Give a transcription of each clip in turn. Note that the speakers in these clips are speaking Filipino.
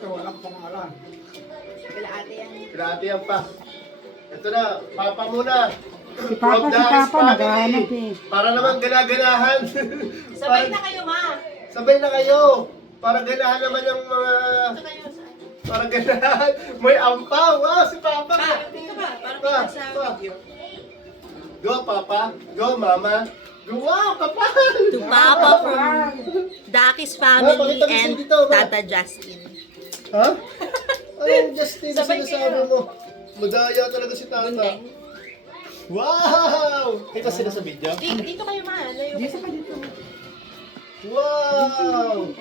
ito, walang pangalan. Kila ate yan. Grabe yan pa. Ito na, Papa muna. Si Papa naghahanap eh. Para naman gana-ganahan. Sabay na kayo, ma. Sabay na kayo. Para ganahan naman ng mga... Ito kayo sa... Para ganahan. May ampaw. Wow, si Papa. Pa, dito ba? Para Pa, kita sa pa. video. Go, Papa. Go, Mama. Go, wow, kapal. To Papa from Daki's family pakita mo and dito, ma. Tata Justin. Ha? Anong Justin na Sabay sinasabi kayo. mo? Madaya talaga si Tata. Gundeng. Wow! Kita sila sa video? Dito kayo, ma. Layo Dito kayo. ka dito. Wow!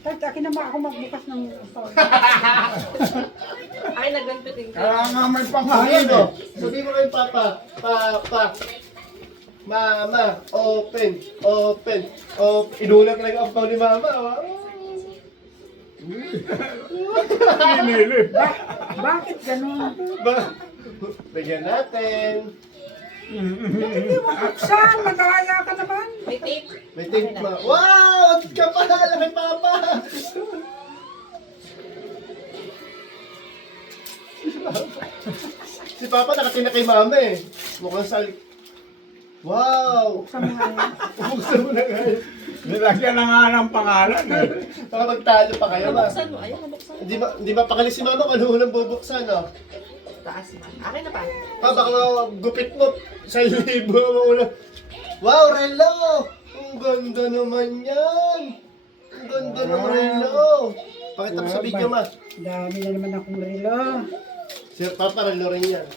Kahit akin na ako magbukas ng store. Ay, naggantutin ko. Kaya nga may Sabi pangalan mo, eh. sabi mo kay Papa, Papa, Mama, open, open, open. Inulat lang ang pao ni Mama. Wow! Pinilip. Bakit ganun? Ba? Bigyan natin. Hindi mo buksan, mag-aaya ka naman. May tape. May tape ma. Wow! At ka pa! Laki Papa! Si Papa nakatina kay Mama eh. Mukhang salik. Wow! Buksan mo nga yan. Buksan mo na ngayon. Nilagyan na nga ng pangalan eh. Baka magtalo pa kayo ba? Nabuksan mo. Ayun, nabuksan mo. Hindi ba pakali si Mama kung ano unang bubuksan, no? Taas man. Akin na pa. Ha, baka gupit mo. 1,000 ang unang. Wow, relo! Ang ganda naman yan! Ang ganda ng relo! Pakita mo sa video, ma. Dami na naman akong relo. Si Papa, relo rin yan.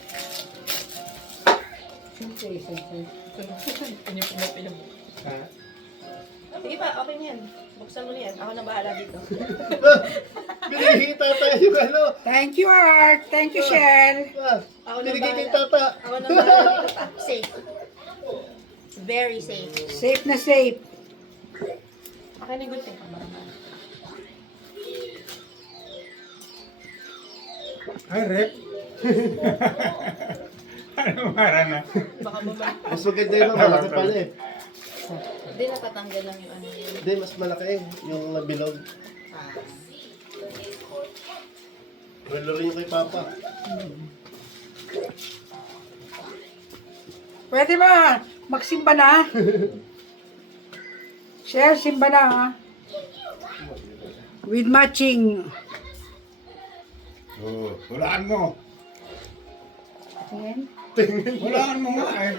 Siyempre. Pinabuk. Ha? Sige pa, okay na yan. Buksan mo na yan. Ako na bahala dito. Binigay tata yung ano. Thank you, Art. Thank you, Shell. Ako na Binigay kay bahala. tata. Ako na bahala dito pa. Safe. Very safe. Safe na safe. Okay na good thing pa, mama. Ay, Rep. Ano mara na? Baka baba. Mas maganda yung malaki pala eh. Hindi, natatanggal lang yung ano yun. Hindi, mas malaki eh. Yung nabilog. Ah. Relo rin yung kay Papa. Pwede ba? Magsimba na. Share, simba na ha. With matching. Oh, hulaan mo. Tingin. Hulaan mo nga eh.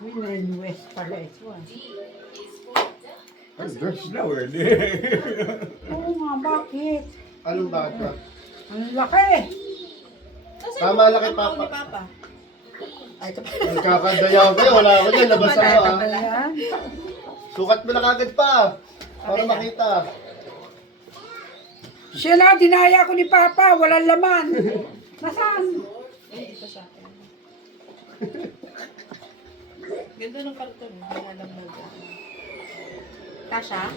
Uy, na-US pala ito ah. Ay, dress daw eh. Oo nga, bakit? Anong bata? Ang laki. Tama lang kay Papa. Ni Papa. Ay, ito pa. Nagkakadaya ko eh. Wala ako dyan. Labas ako ah. Ayan. Sukat mo na kagad pa. Para Okay na. makita. Siya na, dinaya ko ni Papa. Walang laman. Nasaan? Ito sa akin. Ganda ng karton. Nilalamag. Kasha?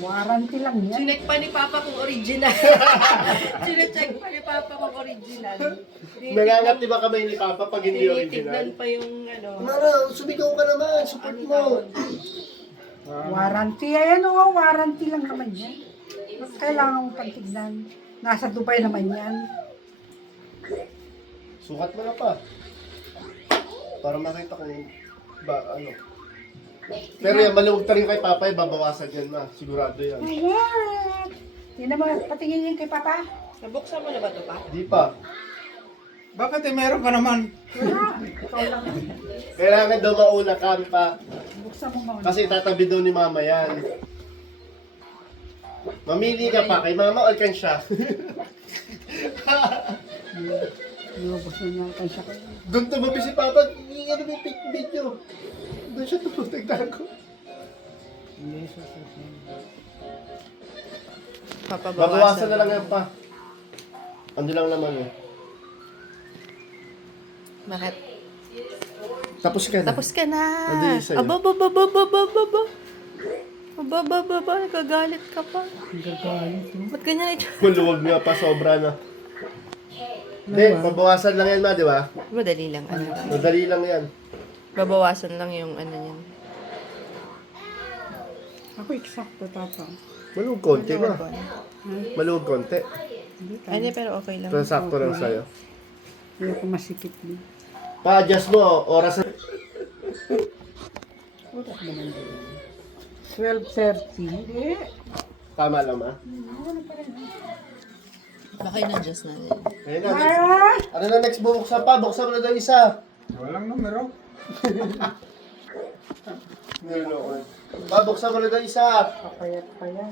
Warranty lang yan. Sinek pa ni Papa kung original. Sinecheck pa ni Papa kung original. Nangangat di ba kamay ni Papa pag hindi original? Tinitignan pa yung ano. Mara, sumigaw ka naman. Support Ano mo. tawag? Warranty. Ayan o, warranty lang naman yan. Ba't kailangan mo pantignan? Nasa Dubai naman yan. Sukat mo na pa. Para makita kung ba, ano. Pero yan, maluwag ta rin kay Papa, babawasan yan na. Sigurado yan. Ayan. Hindi naman, patingin yan kay Papa. Nabuksan mo na ba ito pa? Di pa. Bakit eh, meron ka naman? Wala. Ikaw lang. Kailangan daw mauna kami pa. Buksan mo muna. Kasi tatabi daw ni Mama yan. Mamili ka pa kay Mama or kan siya. Lubos na niya kay siya. Doon tumabi si Papa. Ano yung pic video? Doon siya tumutagdan ko. Babawasan na lang yan pa. Ano lang naman eh. Bakit? Tapos ka na. Tapos ka na. Hindi, sa'yo. Aba. Nagagalit ka pa. Gagalit mo. Ba't ganyan ito? Maluwag nga pa, sobra na. Hindi, babawasan lang yan ma, di ba? Madali lang. Ano lang. Madali lang yan. Babawasan lang yung ano yan. Ako eksakto, Papa. Maluwag konti ma. Maluwag konti. Ay, hindi, pero okay lang. Pero sakto lang sa'yo. Hindi ko masikip din. Pa-adjust mo, oras na. 12:30. Hindi. Tama lang, ma. Baka in-adjust na din. Ayun na, next. Ano na next bubuksan pa? Buksan mo na daw isa. Walang numero. Pa, buksan mo na daw isa. Papayat pa yan.